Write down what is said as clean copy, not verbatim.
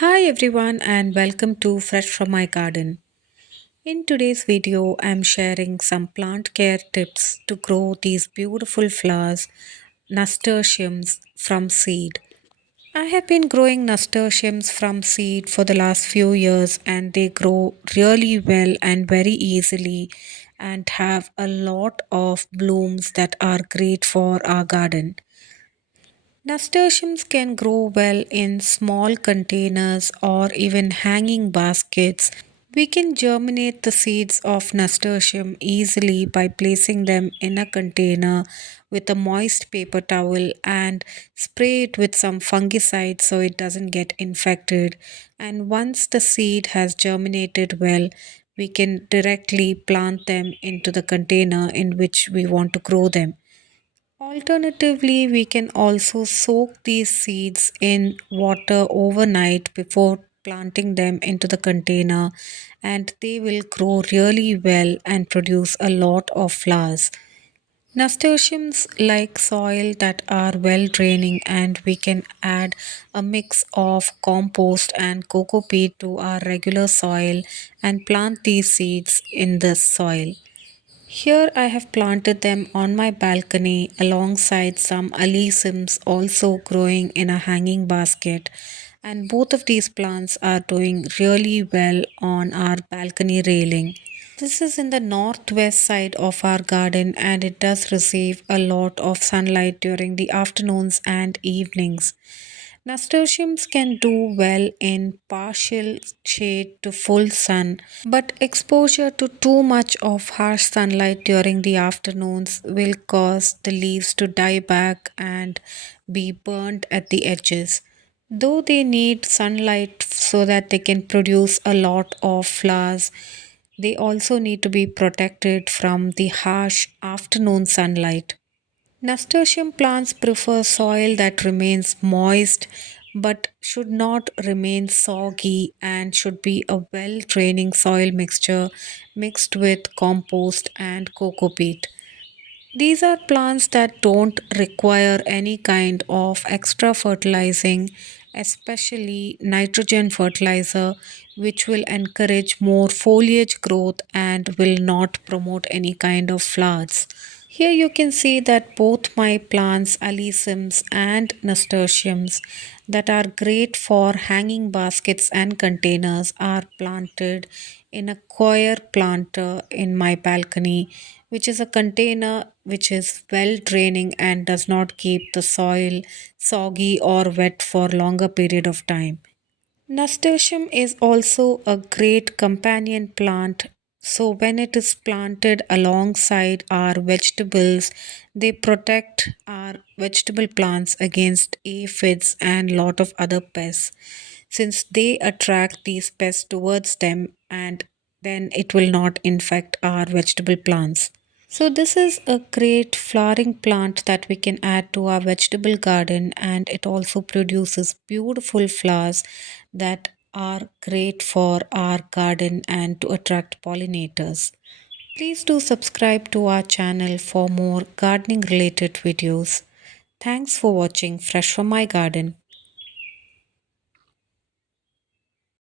Hi everyone and welcome to Fresh from my garden. In today's video, I'm sharing some plant care tips to grow these beautiful flowers, nasturtiums from seed. I have been growing nasturtiums from seed for the last few years and they grow really well and very easily and have a lot of blooms that are great for our garden. Nasturtiums can grow well in small containers or even hanging baskets. We can germinate the seeds of nasturtium easily by placing them in a container with a moist paper towel and spray it with some fungicide so it doesn't get infected. And once the seed has germinated well, we can directly plant them into the container in which we want to grow them. Alternatively, we can also soak these seeds in water overnight before planting them into the container, and they will grow really well and produce a lot of flowers. Nasturtiums like soil that are well draining, and we can add a mix of compost and coco peat to our regular soil and plant these seeds in the soil. Here I have planted them on my balcony alongside some alyssums also growing in a hanging basket. And both of these plants are doing really well on our balcony railing. This is in the northwest side of our garden and it does receive a lot of sunlight during the afternoons and evenings. Nasturtiums can do well in partial shade to full sun, but exposure to too much of harsh sunlight during the afternoons will cause the leaves to die back and be burnt at the edges. Though they need sunlight so that they can produce a lot of flowers, they also need to be protected from the harsh afternoon sunlight. Nasturtium plants prefer soil that remains moist but should not remain soggy and should be a well draining soil mixture mixed with compost and coco peat. These are plants that don't require any kind of extra fertilizing, especially nitrogen fertilizer, which will encourage more foliage growth and will not promote any kind of flowers. Here you can see that both my plants, alyssums and nasturtiums, that are great for hanging baskets and containers, are planted in a coir planter in my balcony, which is a container which is well draining and does not keep the soil soggy or wet for longer period of time. Nasturtium is also a great companion plant. So, when it is planted alongside our vegetables, they protect our vegetable plants against aphids and lot of other pests. Since they attract these pests towards them, and then it will not infect our vegetable plants. So, this is a great flowering plant that we can add to our vegetable garden, and it also produces beautiful flowers that are great for our garden and to attract pollinators. Please do subscribe to our channel for more gardening related videos. Thanks for watching Fresh from my garden.